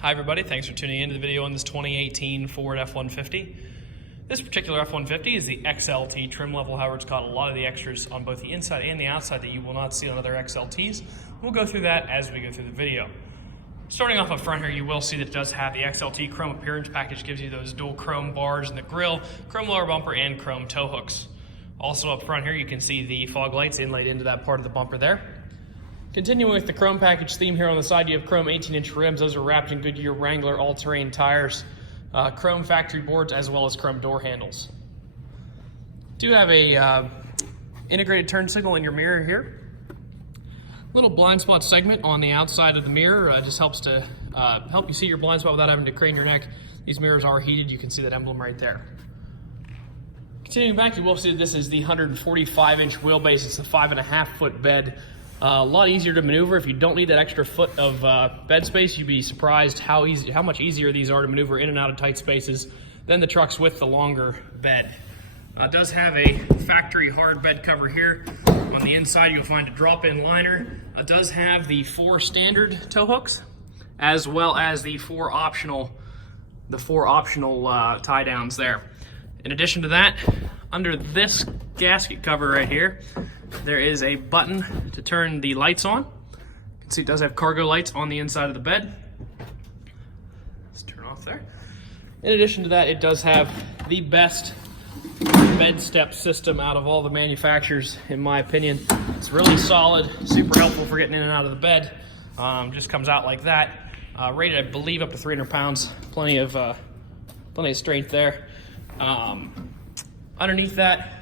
Hi everybody, thanks for tuning into the video on this 2018 Ford F-150. This particular F-150 is the XLT trim level. However, it's got a lot of the extras on both the inside and the outside that you will not see on other XLTs. We'll go through that as we go through the video. Starting off up front here, you will see that it does have the XLT chrome appearance package. Gives you those dual chrome bars in the grille, chrome lower bumper, and chrome tow hooks. Also up front here, you can see the fog lights inlaid into that part of the bumper there. Continuing with the chrome package theme here on the side, you have chrome 18-inch rims. Those are wrapped in Goodyear Wrangler all-terrain tires, chrome factory boards, as well as chrome door handles. Do have a integrated turn signal in your mirror here. Little blind spot segment on the outside of the mirror just helps to help you see your blind spot without having to crane your neck. These mirrors are heated. You can see that emblem right there. Continuing back, you will see that this is the 145-inch wheelbase. It's a 5.5-foot bed. A lot easier to maneuver. If you don't need that extra foot of bed space, you'd be surprised how much easier these are to maneuver in and out of tight spaces than the trucks with the longer bed. It does have a factory hard bed cover here. On the inside, you'll find a drop-in liner. It does have the 4 standard tow hooks, as well as the four optional tie downs there. In addition to that, under this gasket cover right here, there is a button to turn the lights on. You can see it does have cargo lights on the inside of the bed. Let's turn off there. In addition to that, it does have the best bed step system out of all the manufacturers, in my opinion. It's really solid, super helpful for getting in and out of the bed. Just comes out like that. Rated, I believe, up to 300 pounds. Plenty of strength there. Underneath that,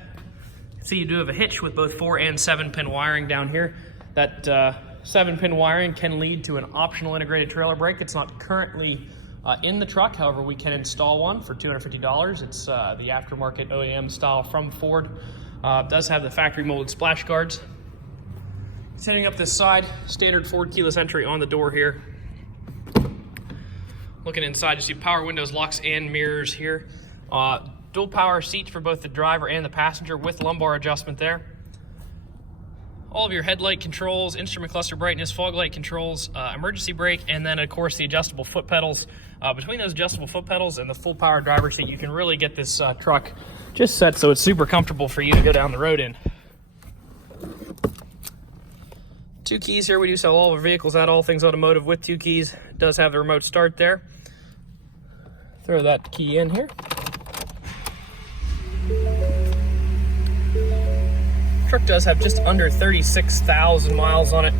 see, you do have a hitch with both 4 and 7-pin wiring down here. That 7-pin wiring can lead to an optional integrated trailer brake. It's not currently in the truck. However, we can install one for $250. It's the aftermarket OEM style from Ford. It does have the factory molded splash guards. Setting up this side, standard Ford keyless entry on the door here. Looking inside, you see power windows, locks, and mirrors here. Dual power seats for both the driver and the passenger with lumbar adjustment there. All of your headlight controls, instrument cluster brightness, fog light controls, emergency brake, and then of course the adjustable foot pedals. Between those adjustable foot pedals and the full power driver's seat, you can really get this truck just set so it's super comfortable for you to go down the road in. 2 keys here. We do sell all of our vehicles at All Things Automotive with 2 keys. It does have the remote start there. Throw that key in here. Truck does have just under 36,000 miles on it,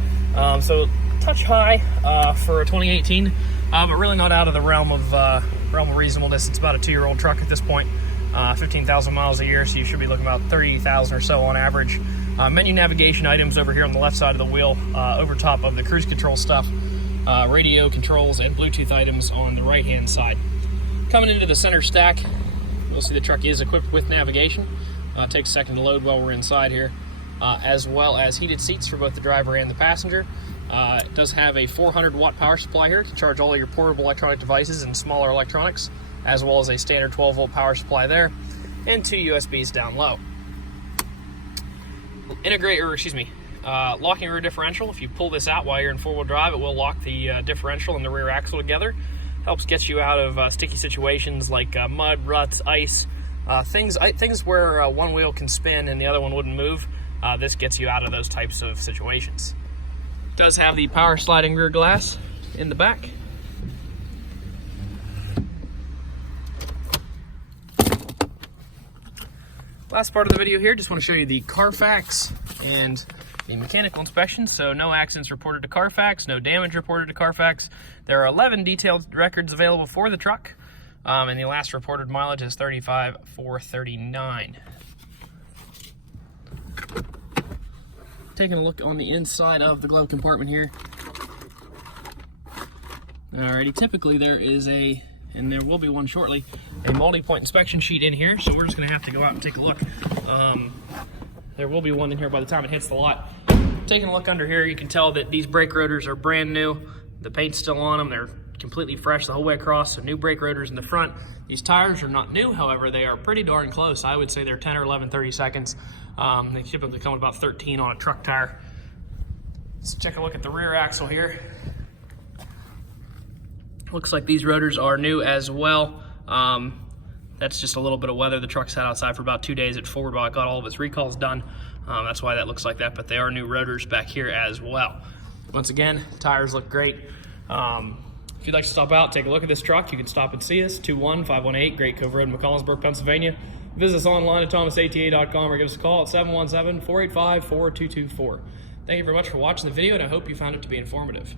so touch high for a 2018, but really not out of the realm of reasonableness. It's about a 2-year-old truck at this point, 15,000 miles a year, so you should be looking about 30,000 or so on average. Menu navigation items over here on the left side of the wheel, over top of the cruise control stuff, radio controls and Bluetooth items on the right-hand side. Coming into the center stack, you'll see the truck is equipped with navigation. Takes a second to load while we're inside here, as well as heated seats for both the driver and the passenger. It does have a 400-watt power supply here to charge all of your portable electronic devices and smaller electronics, as well as a standard 12-volt power supply there, and 2 USBs down low. Locking rear differential. If you pull this out while you're in 4-wheel drive, it will lock the differential and the rear axle together. Helps get you out of sticky situations like mud, ruts, ice, things where one wheel can spin and the other one wouldn't move. This gets you out of those types of situations. It does have the power sliding rear glass in the back. Last part of the video here, just want to show you the Carfax and the mechanical inspection. So no accidents reported to Carfax, no damage reported to Carfax. There are 11 detailed records available for the truck, and the last reported mileage is 35,439. Taking a look on the inside of the glove compartment here. Alrighty, typically there is and there will be one shortly, a multi-point inspection sheet in here, so we're just going to have to go out and take a look. There will be one in here by the time it hits the lot. Taking a look under here, you can tell that these brake rotors are brand new. The paint's still on them. They're completely fresh the whole way across, so new brake rotors in the front. These tires are not new, however, they are pretty darn close. I would say they're 10 or 11 30-seconds. They typically come with about 13 on a truck tire. Let's take a look at the rear axle here. Looks like these rotors are new as well. That's just a little bit of weather. The truck sat outside for about 2 days at Ford while I got all of its recalls done. That's why that looks like that, but they are new rotors back here as well. Once again, tires look great. If you'd like to stop out, take a look at this truck, you can stop and see us, 21518 Great Cove Road in McCollumsburg, Pennsylvania. Visit us online at thomasata.com or give us a call at 717-485-4224. Thank you very much for watching the video, and I hope you found it to be informative.